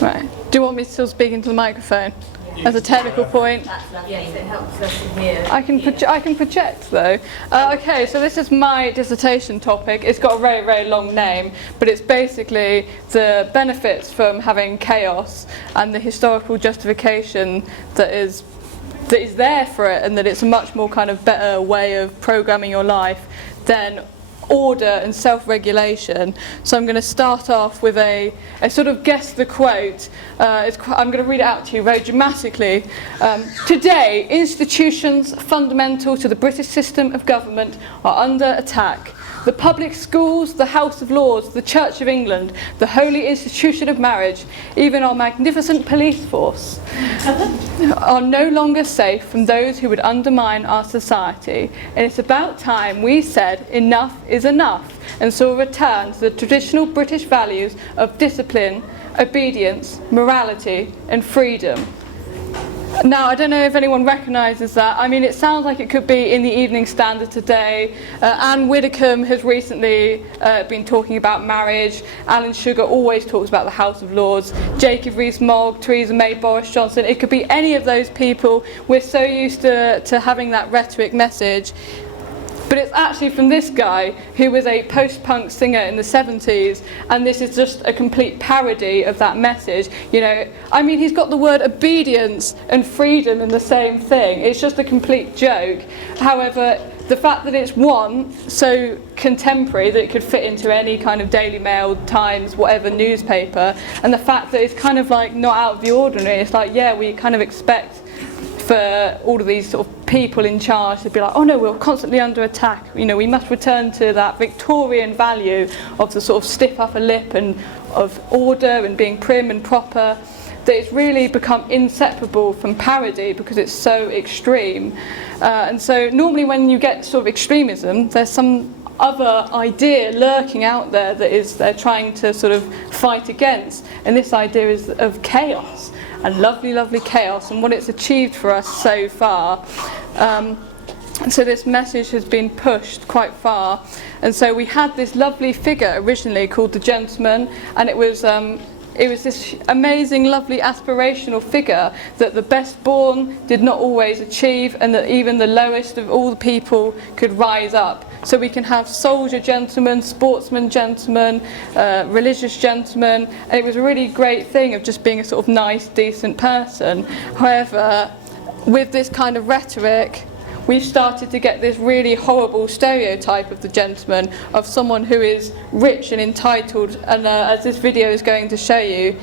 Right. Do you want me to still speak into the microphone? As a technical point. Yes, it helps us to hear. I can project though. Okay, so this is my dissertation topic. It's got a very, very long name, but it's basically the benefits from having chaos and the historical justification that is there for it, and that it's a much more kind of better way of programming your life than order and self-regulation. So I'm going to start off with a sort of guess the quote. I'm going to read it out to you very dramatically. Today, institutions fundamental to the British system of government are under attack. The public schools, the House of Lords, the Church of England, the holy institution of marriage, even our magnificent police force are no longer safe from those who would undermine our society. And it's about time we said enough is enough and saw a return to the traditional British values of discipline, obedience, morality and freedom. Now, I don't know if anyone recognises that. I mean, it sounds like it could be in the Evening Standard today. Anne Widdecombe has recently been talking about marriage. Alan Sugar always talks about the House of Lords. Jacob Rees-Mogg, Theresa May, Boris Johnson. It could be any of those people. We're so used to having that rhetoric message. But it's actually from this guy who was a post-punk singer in the 70s, and this is just a complete parody of that message. You know, I mean, he's got the word obedience and freedom in the same thing. It's just a complete joke. However, the fact that it's so contemporary that it could fit into any kind of Daily Mail, Times, whatever newspaper, and the fact that it's kind of like not out of the ordinary. It's like, yeah, we kind of expect for all of these sort of people in charge to be like, oh no, we're constantly under attack. You know, we must return to that Victorian value of the sort of stiff upper lip and of order and being prim and proper. That it's really become inseparable from parody because it's so extreme. And so normally when you get sort of extremism, there's some other idea lurking out there that they're trying to sort of fight against. And this idea is of chaos. And lovely, lovely chaos, and what it's achieved for us so far. So this message has been pushed quite far. And so we had this lovely figure originally called the gentleman, and it was this amazing, lovely, aspirational figure that the best born did not always achieve, and that even the lowest of all the people could rise up. So we can have soldier gentlemen, sportsman gentlemen, religious gentlemen, and it was a really great thing of just being a sort of nice, decent person. However, with this kind of rhetoric, we've started to get this really horrible stereotype of the gentleman, of someone who is rich and entitled, and as this video is going to show you,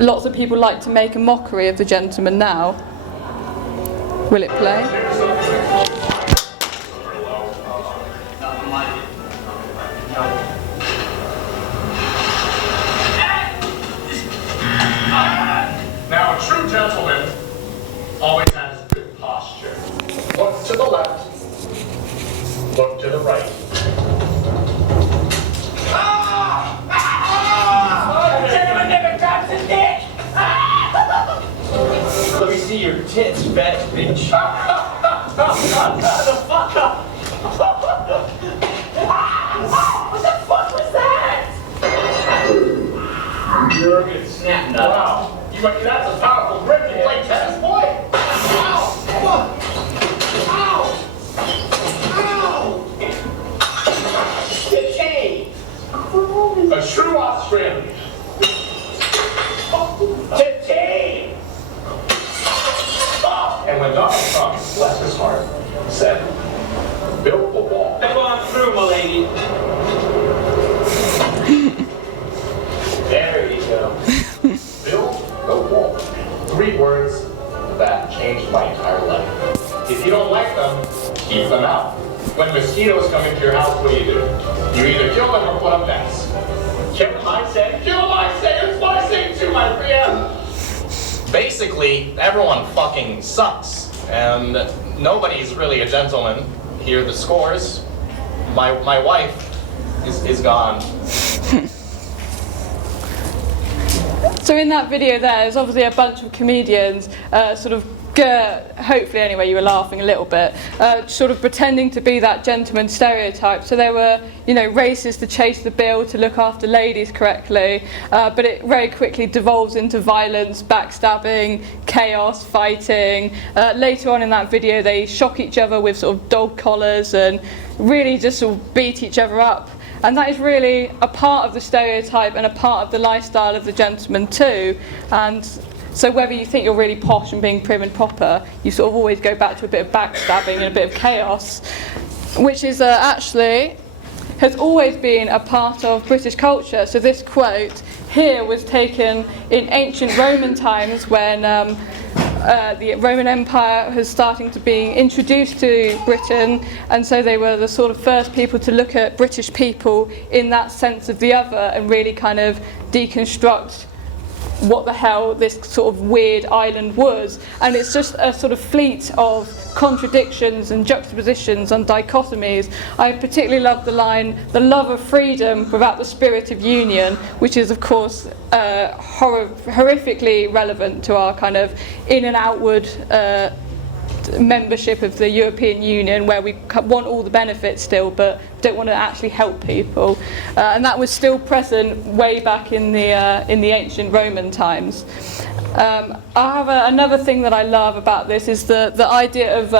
lots of people like to make a mockery of the gentleman now. Will it play? Now, a true gentleman always has good posture. Look to the left, look to the right. Gentleman never drops his dick! Let me see your tits, fat bitch. The fuck up! What the fuck was that? You're a good snap nut. Wow. That's a powerful grip. You play tennis, boy? Ow! Ow! Ow! Hey! A true Australian. Hey! And when Donald Trump, bless his heart, said, build the wall. Step on through, my lady. There you go. Build the wall. 3 words that changed my entire life. If you don't like them, keep them out. When mosquitoes come into your house, what do? You either kill them or put up nets. Kill them, I say. Kill them, I say. That's what I say too, my friend. Basically, everyone fucking sucks. And nobody's really a gentleman. Here are the scores. My wife is gone. So in that video there's obviously a bunch of comedians sort of hopefully anyway you were laughing a little bit, sort of pretending to be that gentleman stereotype. So they were, you know, races to chase the bill, to look after ladies correctly, but it very quickly devolves into violence, backstabbing, chaos, fighting. Later on in that video they shock each other with sort of dog collars and really just sort of beat each other up. And that is really a part of the stereotype and a part of the lifestyle of the gentleman too. And so whether you think you're really posh and being prim and proper, you sort of always go back to a bit of backstabbing and a bit of chaos, which is actually has always been a part of British culture. So this quote here was taken in ancient Roman times when the Roman Empire was starting to be introduced to Britain, and so they were the sort of first people to look at British people in that sense of the other and really kind of deconstruct what the hell this sort of weird island was. And it's just a sort of fleet of contradictions and juxtapositions and dichotomies. I particularly love the line, "the love of freedom without the spirit of union," which is of course horrifically relevant to our kind of in and outward membership of the European Union, where we want all the benefits still but don't want to actually help people, and that was still present way back in the ancient Roman times. I have another thing that I love about this is the idea of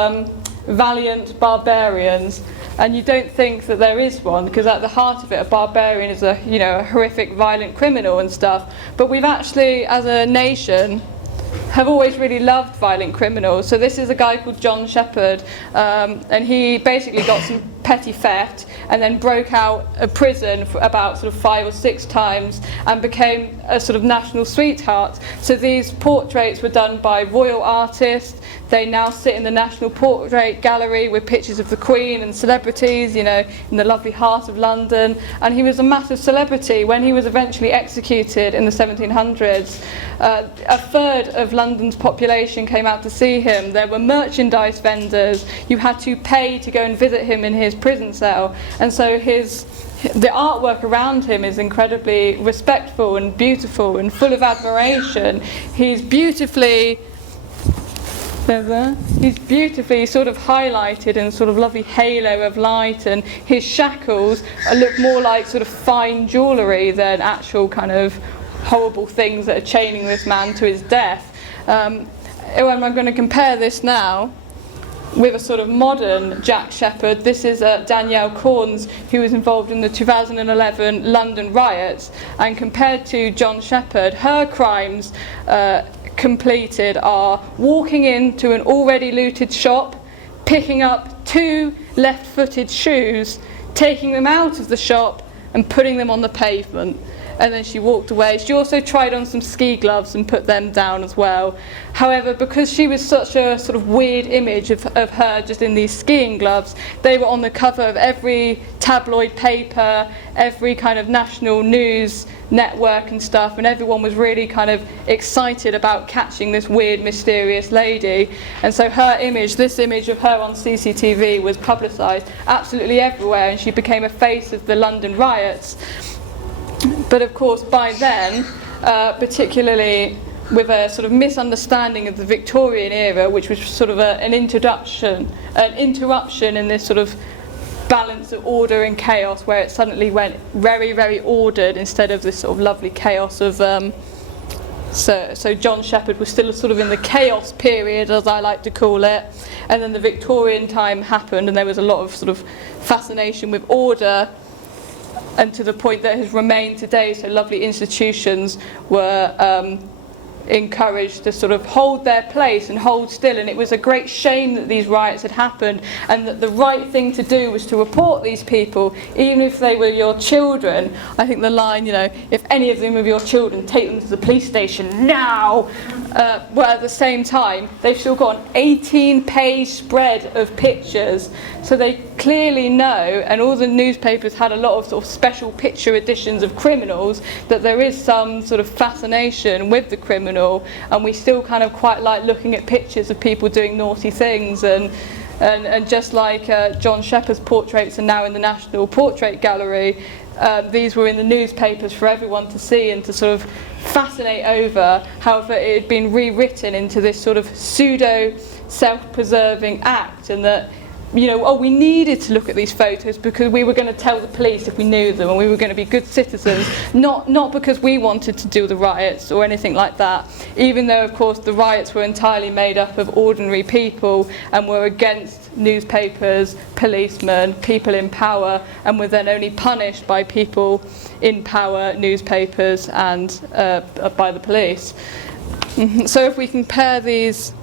valiant barbarians, and you don't think that there is one, because at the heart of it a barbarian is a horrific violent criminal and stuff, but we've actually as a nation have always really loved violent criminals. So this is a guy called John Shepherd, and he basically got some petty theft and then broke out of prison for about sort of 5 or 6 times and became a sort of national sweetheart. So these portraits were done by royal artists. They now sit in the National Portrait Gallery with pictures of the Queen and celebrities, in the lovely heart of London. And he was a massive celebrity. When he was eventually executed in the 1700s, a third of London's population came out to see him. There were merchandise vendors. You had to pay to go and visit him in his prison cell. And so the artwork around him is incredibly respectful and beautiful and full of admiration. He's beautifully sort of highlighted in sort of lovely halo of light, and his shackles look more like sort of fine jewellery than actual kind of horrible things that are chaining this man to his death. I'm going to compare this now with a sort of modern Jack Shepherd. This is Danielle Corns, who was involved in the 2011 London riots, and compared to John Shepherd, her crimes completed are walking into an already looted shop, picking up 2 left-footed shoes, taking them out of the shop and putting them on the pavement. And then she walked away. She also tried on some ski gloves and put them down as well. However, because she was such a sort of weird image of her just in these skiing gloves, they were on the cover of every tabloid paper, every kind of national news network and stuff, and everyone was really kind of excited about catching this weird, mysterious lady. And so her image, this image of her on CCTV, was publicised absolutely everywhere, and she became a face of the London riots. But of course by then, particularly with a sort of misunderstanding of the Victorian era, which was sort of an interruption in this sort of balance of order and chaos, where it suddenly went very, very ordered instead of this sort of lovely chaos of so John Shepherd was still sort of in the chaos period, as I like to call it, and then the Victorian time happened and there was a lot of sort of fascination with order, and to the point that has remained today. So lovely institutions were encouraged to sort of hold their place and hold still, and it was a great shame that these riots had happened, and that the right thing to do was to report these people, even if they were your children. I think the line, if any of them are your children, take them to the police station now. But at the same time, they've still got an 18-page spread of pictures, so they clearly know, and all the newspapers had a lot of sort of special picture editions of criminals, that there is some sort of fascination with the criminal, and we still kind of quite like looking at pictures of people doing naughty things, and just like John Shepherd's portraits are now in the National Portrait Gallery, these were in the newspapers for everyone to see and to sort of fascinate over how it had been rewritten into this sort of pseudo self-preserving act, and that, you know, we needed to look at these photos because we were going to tell the police if we knew them, and we were going to be good citizens, not because we wanted to do the riots or anything like that, even though of course the riots were entirely made up of ordinary people and were against newspapers, policemen, people in power, and were then only punished by people in power, newspapers, and by the police. So if we compare these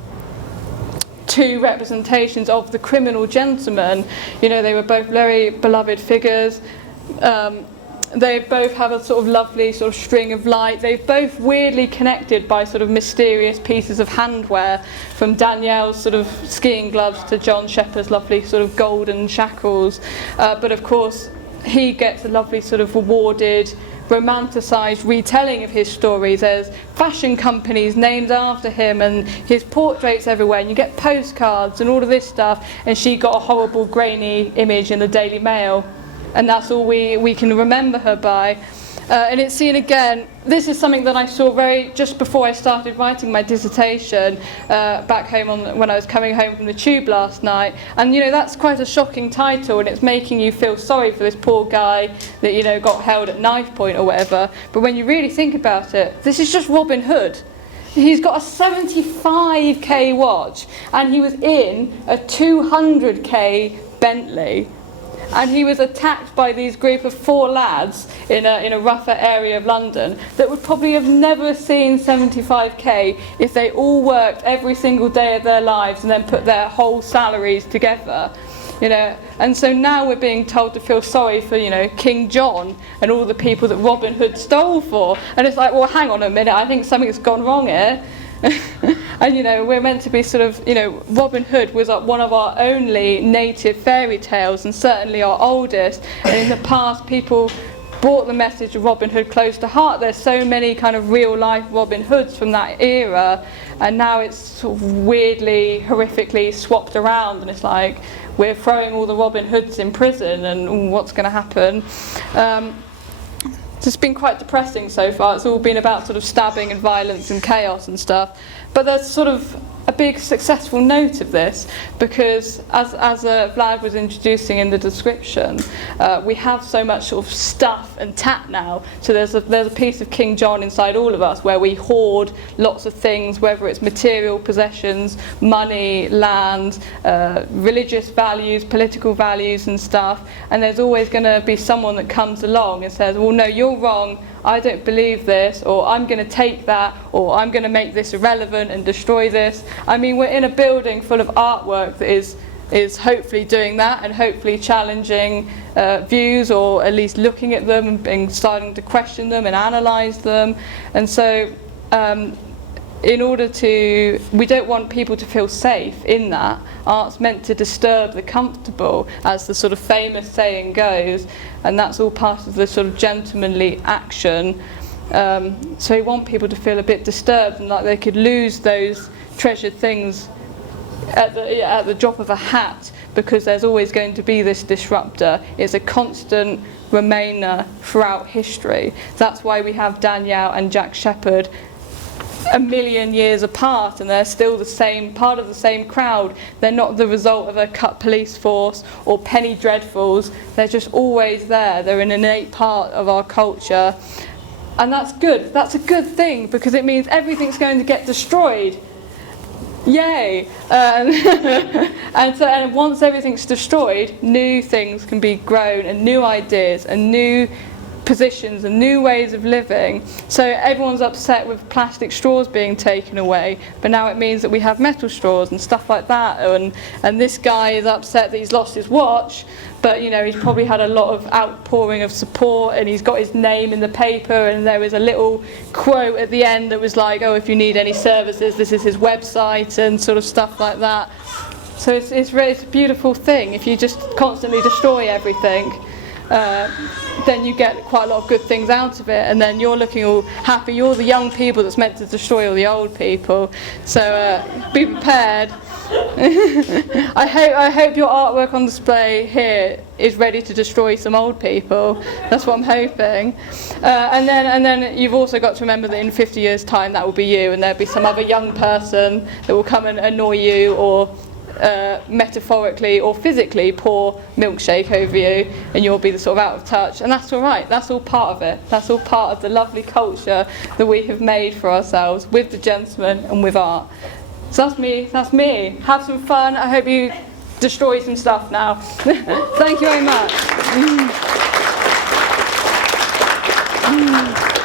two representations of the criminal gentleman, you know, they were both very beloved figures. They both have a sort of lovely sort of string of light. They're both weirdly connected by sort of mysterious pieces of handwear, from Danielle's sort of skiing gloves to John Shepherd's lovely sort of golden shackles. But of course, he gets a lovely sort of rewarded, romanticised retelling of his stories. There's fashion companies named after him and his portraits everywhere, and you get postcards and all of this stuff, and she got a horrible grainy image in the Daily Mail, and that's all we can remember her by. And it's seen again, this is something that I saw just before I started writing my dissertation, back home when I was coming home from the tube last night. And you know, that's quite a shocking title, and it's making you feel sorry for this poor guy that, you know, got held at knife point or whatever. But when you really think about it, this is just Robin Hood. He's got a 75k watch, and he was in a 200k Bentley. And he was attacked by these group of 4 lads in a rougher area of London that would probably have never seen 75k if they all worked every single day of their lives and then put their whole salaries together. You know, and so now we're being told to feel sorry for, you know, King John and all the people that Robin Hood stole for. And it's like, well, hang on a minute, I think something's gone wrong here. And you know, we're meant to be sort of, you know, Robin Hood was one of our only native fairy tales, and certainly our oldest, and in the past people brought the message of Robin Hood close to heart. There's so many kind of real life Robin Hoods from that era, and now it's sort of weirdly, horrifically swapped around, and it's like we're throwing all the Robin Hoods in prison, and what's going to happen? It's been quite depressing so far. It's all been about sort of stabbing and violence and chaos and stuff. But there's sort of a big successful note of this, because as Vlad was introducing in the description, we have so much sort of stuff and tat now. So there's a piece of King John inside all of us where we hoard lots of things, whether it's material possessions, money, land, religious values, political values and stuff. And there's always going to be someone that comes along and says, well, no, you're wrong, I don't believe this, or I'm going to take that, or I'm going to make this irrelevant and destroy this. I mean, we're in a building full of artwork that is hopefully doing that, and hopefully challenging views, or at least looking at them and starting to question them and analyse them. And so in order to, we don't want people to feel safe in that. Art's meant to disturb the comfortable, as the sort of famous saying goes, and that's all part of the sort of gentlemanly action. So we want people to feel a bit disturbed, and like they could lose those treasured things at the drop of a hat, because there's always going to be this disruptor. It's a constant remainer throughout history. That's why we have Danielle and Jack Shepherd 1,000,000 years apart, and they're still the same, part of the same crowd. They're not the result of a cut police force or penny dreadfuls. They're just always there. They're an innate part of our culture, and that's good. That's a good thing, because it means everything's going to get destroyed. Yay! And once everything's destroyed, new things can be grown, and new ideas and new positions and new ways of living. So everyone's upset with plastic straws being taken away, but now it means that we have metal straws and stuff like that. And this guy is upset that he's lost his watch, but you know, he's probably had a lot of outpouring of support, and he's got his name in the paper, and there was a little quote at the end that was like, oh, if you need any services, this is his website, and sort of stuff like that. So it's a beautiful thing. If you just constantly destroy everything, then you get quite a lot of good things out of it, and then you're looking all happy. You're the young people that's meant to destroy all the old people. So be prepared. I hope your artwork on display here is ready to destroy some old people. That's what I'm hoping. And then you've also got to remember that in 50 years' time that will be you, and there'll be some other young person that will come and annoy you, or metaphorically or physically pour milkshake over you, and you'll be the sort of out of touch, and that's all right. That's all part of it. That's all part of the lovely culture that we have made for ourselves with the gentleman and with art. So that's me. Have some fun. I hope you destroy some stuff now. Thank you very much.